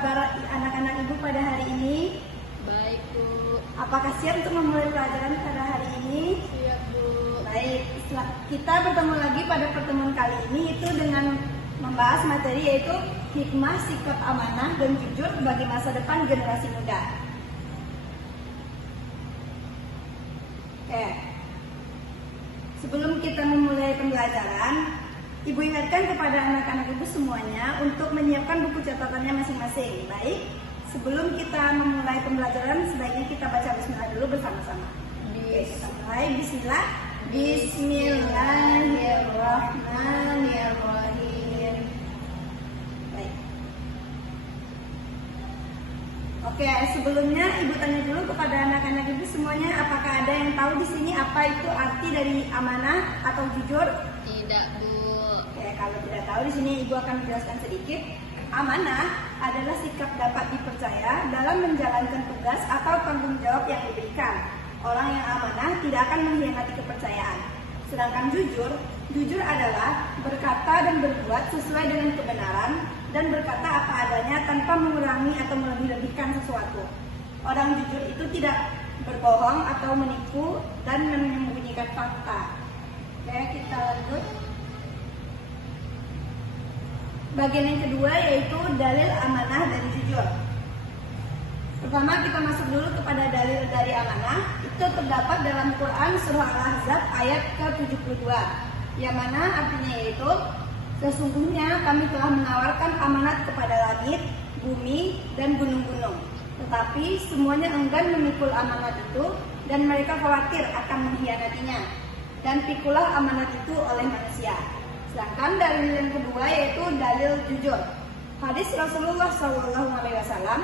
kabar anak-anak ibu pada hari ini? Baik, Bu. Apakah siap untuk memulai pelajaran pada hari ini? Siap, Bu. Baik, kita bertemu lagi pada pertemuan kali ini itu dengan membahas materi yaitu hikmah sikap amanah dan jujur bagi masa depan generasi muda. Oke. Sebelum kita memulai pembelajaran, Ibu ingatkan kepada anak-anak ibu semuanya untuk menyiapkan buku catatannya masing-masing. Baik, sebelum kita memulai pembelajaran, sebaiknya kita baca bismillah dulu bersama-sama. Oke, kita mulai. Bismillah. Bismillahirrahmanirrahim. Baik. Oke, sebelumnya Ibu tanya dulu kepada anak-anak ibu semuanya, apakah ada yang tahu di sini apa itu arti dari amanah atau jujur? Tidak, Bu. Kalau tidak tahu, di sini Ibu akan menjelaskan sedikit. Amanah adalah sikap dapat dipercaya dalam menjalankan tugas atau tanggung jawab yang diberikan. Orang yang amanah tidak akan mengkhianati kepercayaan. Sedangkan jujur adalah berkata dan berbuat sesuai dengan kebenaran dan berkata apa adanya tanpa mengurangi atau melebih-lebihkan sesuatu. Orang jujur itu tidak berbohong atau menipu dan menyembunyikan fakta. Oke, kita lanjut. Bagian yang kedua yaitu dalil amanah dan jujur. Pertama kita masuk dulu kepada dalil dari amanah. Itu terdapat dalam Quran surah Al-Ahzab ayat ke-72. Yang mana artinya yaitu sesungguhnya kami telah menawarkan amanat kepada langit, bumi, dan gunung-gunung. Tetapi semuanya enggan memikul amanat itu dan mereka khawatir akan mengkhianatinya. Dan pikulah amanat itu oleh manusia. Sedangkan dalil yang kedua yaitu dalil jujur. Hadis Rasulullah SAW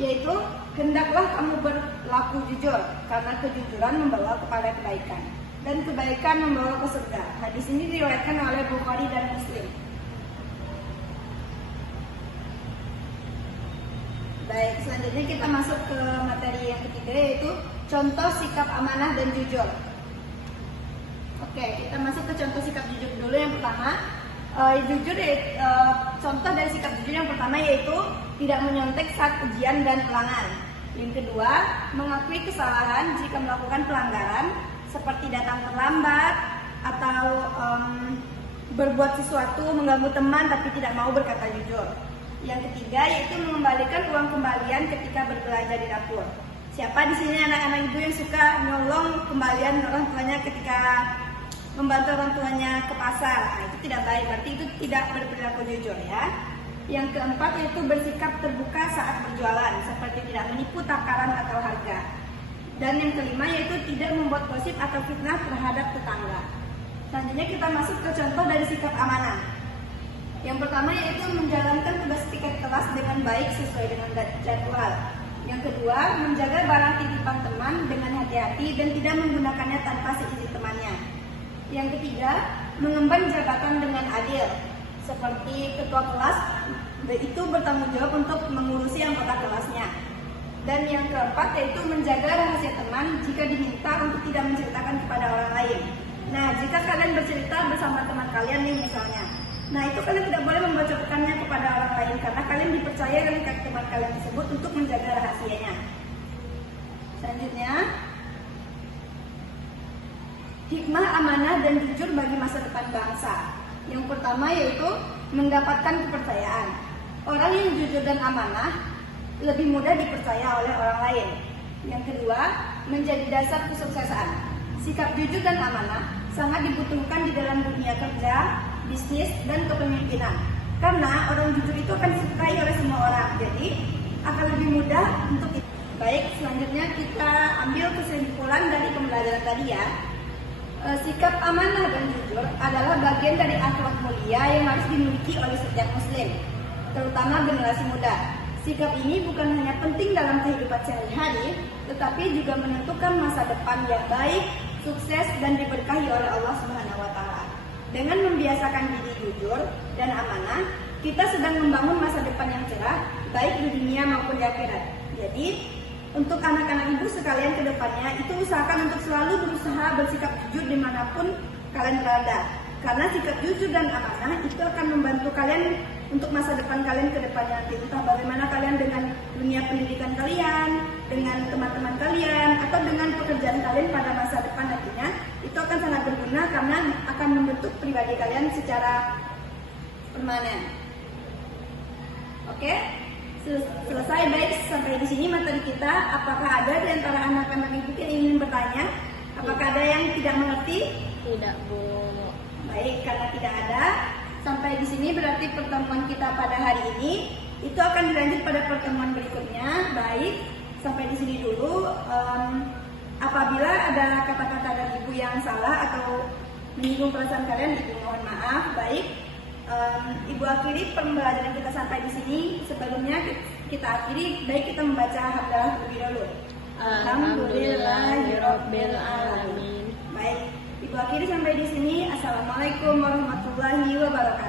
yaitu hendaklah kamu berlaku jujur karena kejujuran membawa kepada kebaikan dan kebaikan membawa ke surga. Hadis ini diriwayatkan oleh Bukhari dan Muslim. Baik, selanjutnya kita masuk ke materi yang ketiga yaitu contoh sikap amanah dan jujur. Oke, kita masuk ke contoh sikap jujur dulu. Yang pertama, contoh dari sikap jujur yang pertama yaitu tidak menyontek saat ujian dan ulangan. Yang kedua, mengakui kesalahan jika melakukan pelanggaran seperti datang terlambat atau berbuat sesuatu mengganggu teman tapi tidak mau berkata jujur. Yang ketiga yaitu mengembalikan uang kembalian ketika berbelanja di dapur. Siapa di sini anak-anak ibu yang suka nolong kembalian orang tuanya ketika membantu orang tuanya ke pasar? Nah, itu tidak baik, berarti itu tidak berperilaku jujur ya. Yang keempat yaitu bersikap terbuka saat berjualan, seperti tidak menipu takaran atau harga. Dan yang kelima yaitu tidak membuat gosip atau fitnah terhadap tetangga. Selanjutnya kita masuk ke contoh dari sikap amanah. Yang pertama yaitu menjalankan tugas tiket kelas dengan baik sesuai dengan jadwal. Yang kedua, menjaga barang titipan teman dengan hati-hati dan tidak menggunakannya tanpa seizin temannya. Yang ketiga, mengemban jabatan dengan adil, seperti ketua kelas itu bertanggung jawab untuk mengurusi anggota kelasnya. Dan yang keempat yaitu menjaga rahasia teman jika diminta untuk tidak menceritakan kepada orang lain. Nah, jika kalian bercerita bersama teman kalian nih misalnya, nah itu kalian tidak boleh membocorkannya kepada orang lain karena kalian dipercaya oleh teman kalian tersebut untuk menjaga rahasianya. Selanjutnya, hikmah amanah dan jujur bagi masa depan bangsa. Yang pertama yaitu mendapatkan kepercayaan. Orang yang jujur dan amanah lebih mudah dipercaya oleh orang lain. Yang kedua, menjadi dasar kesuksesan. Sikap jujur dan amanah sangat dibutuhkan di dalam dunia kerja, bisnis, dan kepemimpinan. Karena orang jujur itu akan disukai oleh semua orang. Jadi akan lebih mudah untuk itu. Baik, selanjutnya kita ambil kesimpulan dari pembelajaran tadi ya. Sikap amanah dan jujur adalah bagian dari akhlak mulia yang harus dimiliki oleh setiap muslim, terutama generasi muda. Sikap ini bukan hanya penting dalam kehidupan sehari-hari, tetapi juga menentukan masa depan yang baik, sukses, dan diberkahi oleh Allah Subhanahu wa Ta'ala. Dengan membiasakan diri jujur dan amanah, kita sedang membangun masa depan yang cerah, baik di dunia maupun di akhirat. Jadi, untuk anak-anak ibu sekalian ke depannya, itu usahakan untuk selalu berusaha bersikap jujur dimanapun kalian berada. Karena sikap jujur dan amanah itu akan membantu kalian untuk masa depan kalian ke depannya nanti. Entah bagaimana kalian dengan dunia pendidikan kalian, dengan teman-teman kalian, atau dengan pekerjaan kalian pada masa depan nantinya. Itu akan sangat berguna karena akan membentuk pribadi kalian secara permanen. Oke? Selesai, baik, sampai di sini materi kita. Apakah ada di antara anak-anak ibu yang ingin bertanya? Apakah ada yang tidak mengerti? Tidak, Bu. Baik, karena tidak ada, sampai di sini berarti pertemuan kita pada hari ini. Itu akan dilanjut pada pertemuan berikutnya. Baik, sampai di sini dulu. Apabila ada kata-kata dari ibu yang salah atau menyinggung perasaan kalian, ibu mohon maaf. Baik, ibu akhiri pembelajaran kita sampai di sini. Sebelumnya kita akhiri, baik kita membaca hamdalah terlebih dahulu. Alhamdulillahirabbil alamin. Baik, ibu akhiri sampai di sini. Assalamualaikum warahmatullahi wabarakatuh.